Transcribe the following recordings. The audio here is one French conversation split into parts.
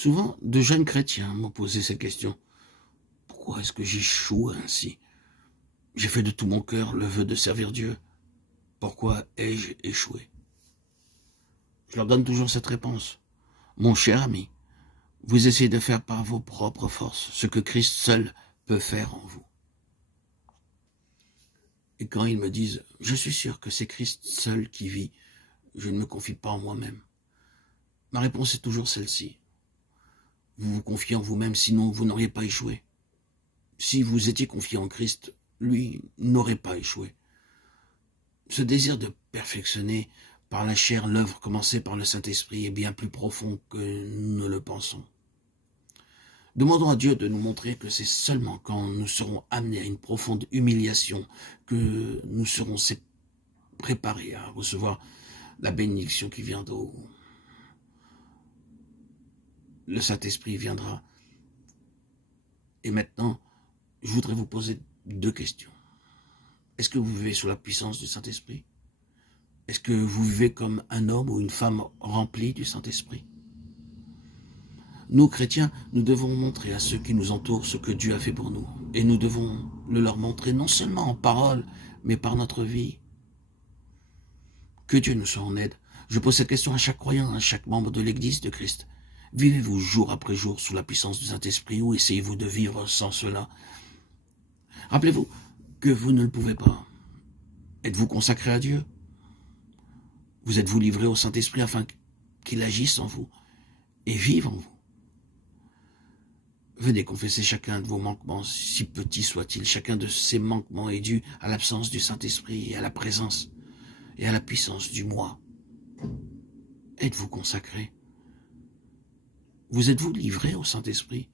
Souvent, de jeunes chrétiens m'ont posé cette question. Pourquoi est-ce que j'échoue ainsi? J'ai fait de tout mon cœur le vœu de servir Dieu. Pourquoi ai-je échoué? Je leur donne toujours cette réponse. Mon cher ami, vous essayez de faire par vos propres forces ce que Christ seul peut faire en vous. Et quand ils me disent « Je suis sûr que c'est Christ seul qui vit, je ne me confie pas en moi-même », ma réponse est toujours celle-ci. Vous vous confiez en vous-même, sinon vous n'auriez pas échoué. Si vous étiez confié en Christ, lui n'aurait pas échoué. Ce désir de perfectionner par la chair l'œuvre commencée par le Saint-Esprit est bien plus profond que nous ne le pensons. Demandons à Dieu de nous montrer que c'est seulement quand nous serons amenés à une profonde humiliation que nous serons préparés à recevoir la bénédiction qui vient d'au haut. Le Saint-Esprit viendra. Et maintenant, je voudrais vous poser 2 questions. Est-ce que vous vivez sous la puissance du Saint-Esprit? Est-ce que vous vivez comme un homme ou une femme rempli du Saint-Esprit? Nous, chrétiens, nous devons montrer à ceux qui nous entourent ce que Dieu a fait pour nous. Et nous devons le leur montrer non seulement en parole, mais par notre vie. Que Dieu nous soit en aide. Je pose cette question à chaque croyant, à chaque membre de l'Église de Christ. Vivez-vous jour après jour sous la puissance du Saint-Esprit ou essayez-vous de vivre sans cela? Rappelez-vous que vous ne le pouvez pas. Êtes-vous consacré à Dieu? Vous êtes-vous livré au Saint-Esprit afin qu'il agisse en vous et vive en vous? Venez confesser chacun de vos manquements, si petits soient-ils. Chacun de ces manquements est dû à l'absence du Saint-Esprit et à la présence et à la puissance du moi. Êtes-vous consacré? Vous êtes-vous livré au Saint-Esprit?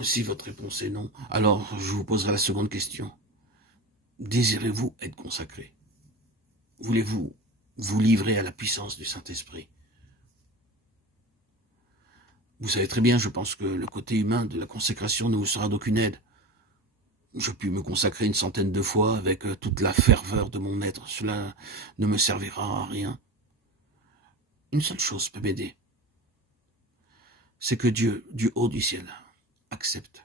Si votre réponse est non, alors je vous poserai la seconde question. Désirez-vous être consacré? Voulez-vous vous livrer à la puissance du Saint-Esprit? Vous savez très bien, je pense que le côté humain de la consécration ne vous sera d'aucune aide. Je puis me consacrer une centaine de fois avec toute la ferveur de mon être. Cela ne me servira à rien. Une seule chose peut m'aider. C'est que Dieu, du haut du ciel, accepte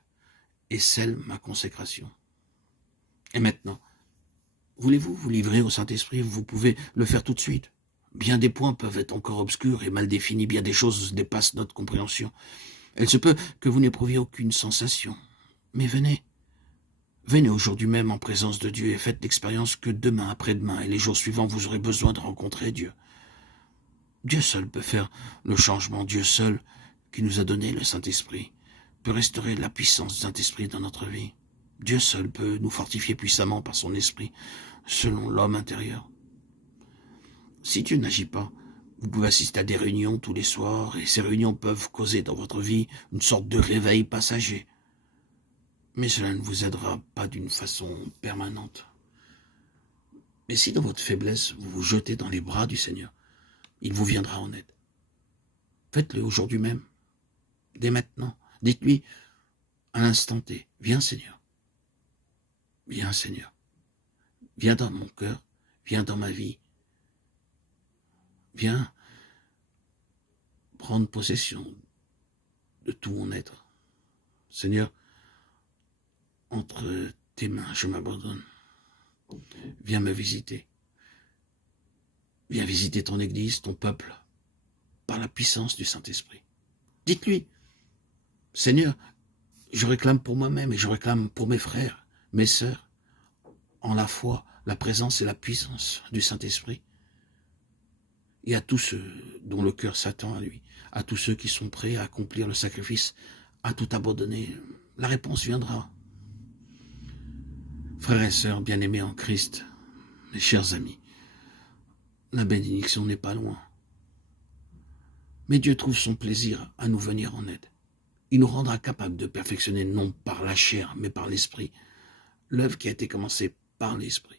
et scelle ma consécration. Et maintenant, voulez-vous vous livrer au Saint-Esprit? Vous pouvez le faire tout de suite. Bien des points peuvent être encore obscurs et mal définis, bien des choses dépassent notre compréhension. Il se peut que vous n'éprouviez aucune sensation. Mais venez. Venez aujourd'hui même en présence de Dieu et faites l'expérience que demain, après-demain et les jours suivants, vous aurez besoin de rencontrer Dieu. Dieu seul peut faire le changement. Dieu seul, qui nous a donné le Saint-Esprit, peut restaurer la puissance du Saint-Esprit dans notre vie. Dieu seul peut nous fortifier puissamment par son esprit, selon l'homme intérieur. Si Dieu n'agit pas, vous pouvez assister à des réunions tous les soirs, et ces réunions peuvent causer dans votre vie une sorte de réveil passager. Mais cela ne vous aidera pas d'une façon permanente. Mais si dans votre faiblesse, vous vous jetez dans les bras du Seigneur, il vous viendra en aide. Faites-le aujourd'hui même, dès maintenant. Dites-lui à l'instant T, viens Seigneur, viens Seigneur, viens dans mon cœur, viens dans ma vie, viens prendre possession de tout mon être. Seigneur, entre tes mains, je m'abandonne. Viens me visiter. Viens visiter ton Église, ton peuple, par la puissance du Saint-Esprit. Dites-lui, Seigneur, je réclame pour moi-même et je réclame pour mes frères, mes sœurs, en la foi, la présence et la puissance du Saint-Esprit. Et à tous ceux dont le cœur s'attend à lui, à tous ceux qui sont prêts à accomplir le sacrifice, à tout abandonner, la réponse viendra. Frères et sœurs bien-aimés en Christ, mes chers amis, la bénédiction n'est pas loin. Mais Dieu trouve son plaisir à nous venir en aide. Il nous rendra capables de perfectionner non par la chair, mais par l'esprit, l'œuvre qui a été commencée par l'esprit.